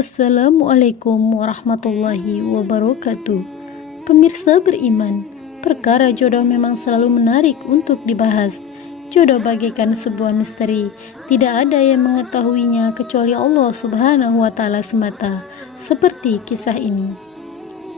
Assalamualaikum warahmatullahi wabarakatuh. Pemirsa beriman, perkara jodoh memang selalu menarik untuk dibahas. Jodoh bagaikan sebuah misteri, tidak ada yang mengetahuinya kecuali Allah Subhanahu wa Ta'ala semata. Seperti kisah ini.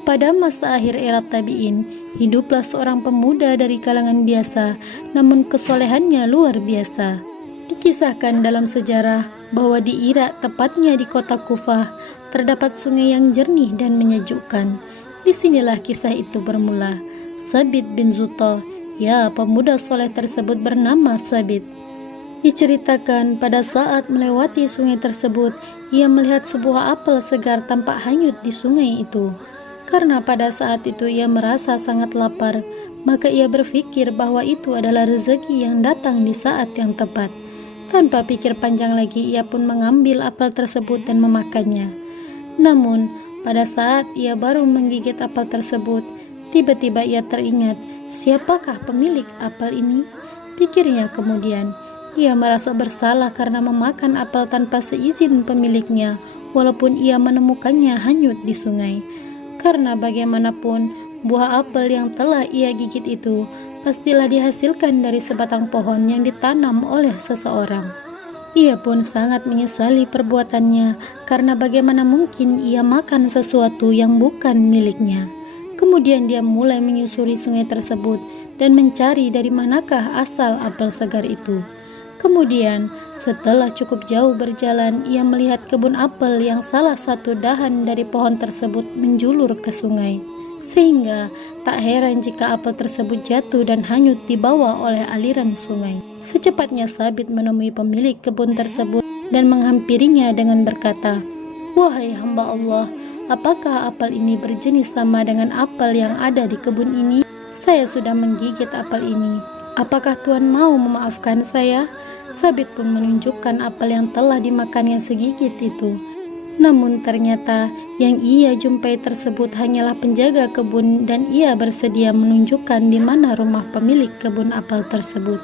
Pada masa akhir era tabi'in, hiduplah seorang pemuda dari kalangan biasa, namun kesolehannya luar biasa. Dikisahkan dalam sejarah bahwa di Irak, tepatnya di kota Kufah, terdapat sungai yang jernih dan menyejukkan. Disinilah kisah itu bermula. Sabit bin Zuta, ya pemuda soleh tersebut bernama Sabit. Diceritakan pada saat melewati sungai tersebut, ia melihat sebuah apel segar tampak hanyut di sungai itu. Karena pada saat itu ia merasa sangat lapar, maka ia berpikir bahwa itu adalah rezeki yang datang di saat yang tepat. Tanpa pikir panjang lagi, ia pun mengambil apel tersebut dan memakannya. Namun, pada saat ia baru menggigit apel tersebut, tiba-tiba ia teringat, siapakah pemilik apel ini? Pikirnya kemudian. Ia merasa bersalah karena memakan apel tanpa seizin pemiliknya, walaupun ia menemukannya hanyut di sungai. Karena bagaimanapun, buah apel yang telah ia gigit itu pastilah dihasilkan dari sebatang pohon yang ditanam oleh seseorang. Ia pun sangat menyesali perbuatannya, karena bagaimana mungkin ia makan sesuatu yang bukan miliknya. Kemudian dia mulai menyusuri sungai tersebut dan mencari dari manakah asal apel segar itu. Kemudian, setelah cukup jauh berjalan, ia melihat kebun apel yang salah satu dahan dari pohon tersebut menjulur ke sungai. Sehingga tak heran jika apel tersebut jatuh dan hanyut dibawa oleh aliran sungai. Secepatnya Sabit menemui pemilik kebun tersebut dan menghampirinya dengan berkata, "Wahai hamba Allah, apakah apel ini berjenis sama dengan apel yang ada di kebun ini? Saya sudah menggigit apel ini. Apakah Tuhan mau memaafkan saya?" Sabit pun menunjukkan apel yang telah dimakannya segigit itu. Namun ternyata yang ia jumpai tersebut hanyalah penjaga kebun dan ia bersedia menunjukkan di mana rumah pemilik kebun apel tersebut.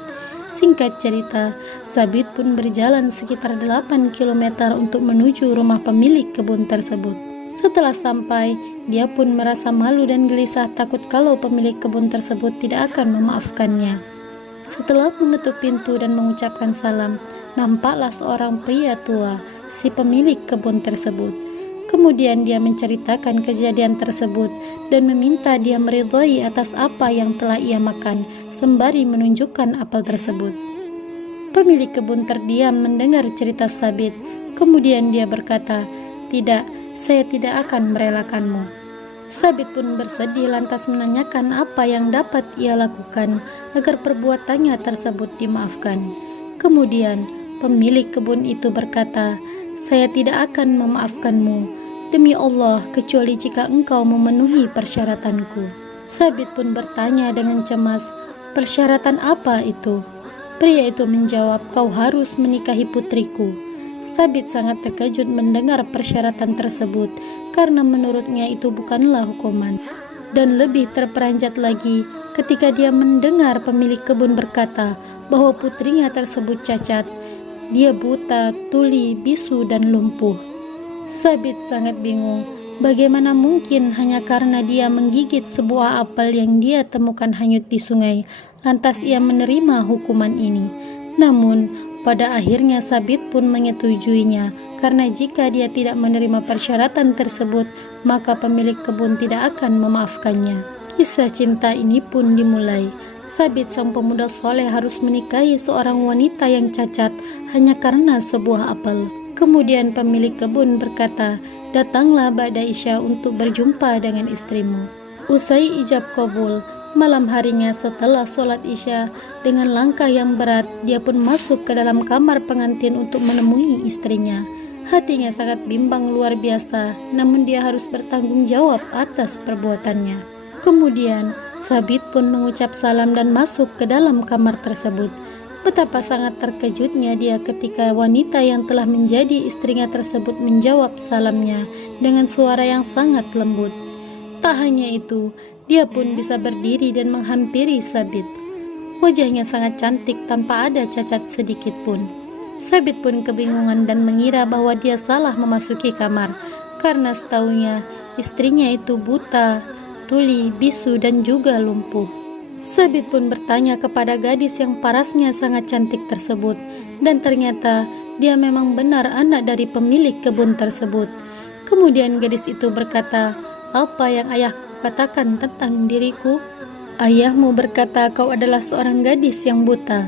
Singkat cerita, Sabit pun berjalan sekitar 8 km untuk menuju rumah pemilik kebun tersebut. Setelah sampai, dia pun merasa malu dan gelisah takut kalau pemilik kebun tersebut tidak akan memaafkannya. Setelah mengetuk pintu dan mengucapkan salam, nampaklah seorang pria tua, si pemilik kebun tersebut. Kemudian dia menceritakan kejadian tersebut dan meminta dia meridhai atas apa yang telah ia makan, sembari menunjukkan apel tersebut. Pemilik kebun terdiam mendengar cerita Sabit. Kemudian dia berkata, "Tidak, saya tidak akan merelakanmu." Sabit pun bersedih lantas menanyakan apa yang dapat ia lakukan agar perbuatannya tersebut dimaafkan. Kemudian pemilik kebun itu berkata, "Saya tidak akan memaafkanmu, demi Allah, kecuali jika engkau memenuhi persyaratanku." Sabit pun bertanya dengan cemas, "Persyaratan apa itu?" Pria itu menjawab, "Kau harus menikahi putriku." Sabit sangat terkejut mendengar persyaratan tersebut, karena menurutnya itu bukanlah hukuman. Dan lebih terperanjat lagi ketika dia mendengar pemilik kebun berkata bahwa putrinya tersebut cacat. Dia buta, tuli, bisu, dan lumpuh. Sabit sangat bingung. Bagaimana mungkin hanya karena dia menggigit sebuah apel yang dia temukan hanyut di sungai, lantas ia menerima hukuman ini. Namun, pada akhirnya Sabit pun menyetujuinya, karena jika dia tidak menerima persyaratan tersebut, maka pemilik kebun tidak akan memaafkannya. Kisah cinta ini pun dimulai. Sabit sang pemuda soleh harus menikahi seorang wanita yang cacat hanya karena sebuah apel. Kemudian pemilik kebun berkata, "Datanglah ba'da Isya untuk berjumpa dengan istrimu." Usai ijab kabul, malam harinya setelah sholat Isya, dengan langkah yang berat, dia pun masuk ke dalam kamar pengantin untuk menemui istrinya. Hatinya sangat bimbang luar biasa, namun dia harus bertanggung jawab atas perbuatannya. Kemudian, Sabit pun mengucap salam dan masuk ke dalam kamar tersebut. Betapa sangat terkejutnya dia ketika wanita yang telah menjadi istrinya tersebut menjawab salamnya dengan suara yang sangat lembut. Tak hanya itu, dia pun bisa berdiri dan menghampiri Sabit. Wajahnya sangat cantik tanpa ada cacat sedikit pun. Sabit pun kebingungan dan mengira bahwa dia salah memasuki kamar, karena setahunya istrinya itu buta, tuli, bisu, dan juga lumpuh. Sabit pun bertanya kepada gadis yang parasnya sangat cantik tersebut, dan ternyata dia memang benar anak dari pemilik kebun tersebut. Kemudian gadis itu berkata, "Apa yang ayahku katakan tentang diriku?" "Ayahmu berkata kau adalah seorang gadis yang buta."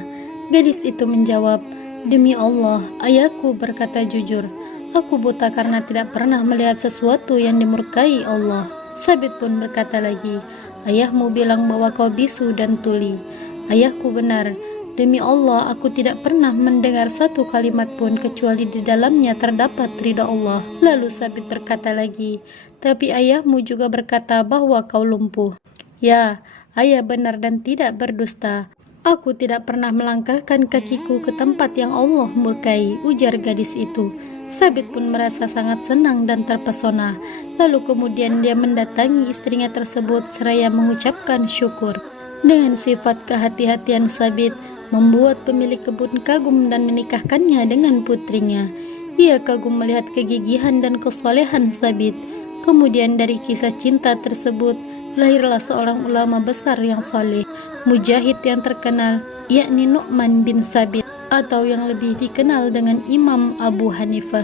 Gadis itu menjawab, "Demi Allah, ayahku berkata jujur. Aku buta karena tidak pernah melihat sesuatu yang dimurkai Allah." Sabit pun berkata lagi, "Ayahmu bilang bahwa kau bisu dan tuli." "Ayahku benar. Demi Allah, aku tidak pernah mendengar satu kalimat pun kecuali di dalamnya terdapat ridha Allah." Lalu Sabit berkata lagi, "Tapi ayahmu juga berkata bahwa kau lumpuh." "Ya, ayah benar dan tidak berdusta. Aku tidak pernah melangkahkan kakiku ke tempat yang Allah murkai," ujar gadis itu. Sabit pun merasa sangat senang dan terpesona. Lalu kemudian dia mendatangi istrinya tersebut seraya mengucapkan syukur. Dengan sifat kehati-hatian Sabit membuat pemilik kebun kagum dan menikahkannya dengan putrinya. Ia kagum melihat kegigihan dan kesolehan Sabit. Kemudian dari kisah cinta tersebut lahirlah seorang ulama besar yang soleh, mujahid yang terkenal, yakni Nu'man bin Sabit, atau yang lebih dikenal dengan Imam Abu Hanifah.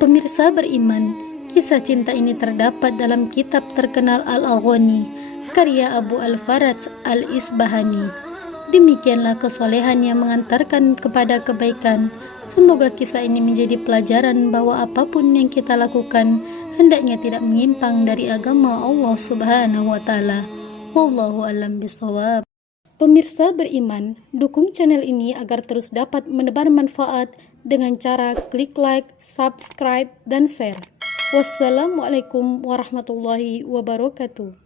Pemirsa beriman, kisah cinta ini terdapat dalam kitab terkenal Al-Aghani, karya Abu Al-Faraj Al-Isbahani. Demikianlah kesolehan yang mengantarkan kepada kebaikan. Semoga kisah ini menjadi pelajaran bahwa apapun yang kita lakukan hendaknya tidak menyimpang dari agama Allah Subhanahu wa taala. Wallahu a'lam bishawab. Pemirsa beriman, dukung channel ini agar terus dapat menebar manfaat dengan cara klik like, subscribe, dan share. Wassalamualaikum warahmatullahi wabarakatuh.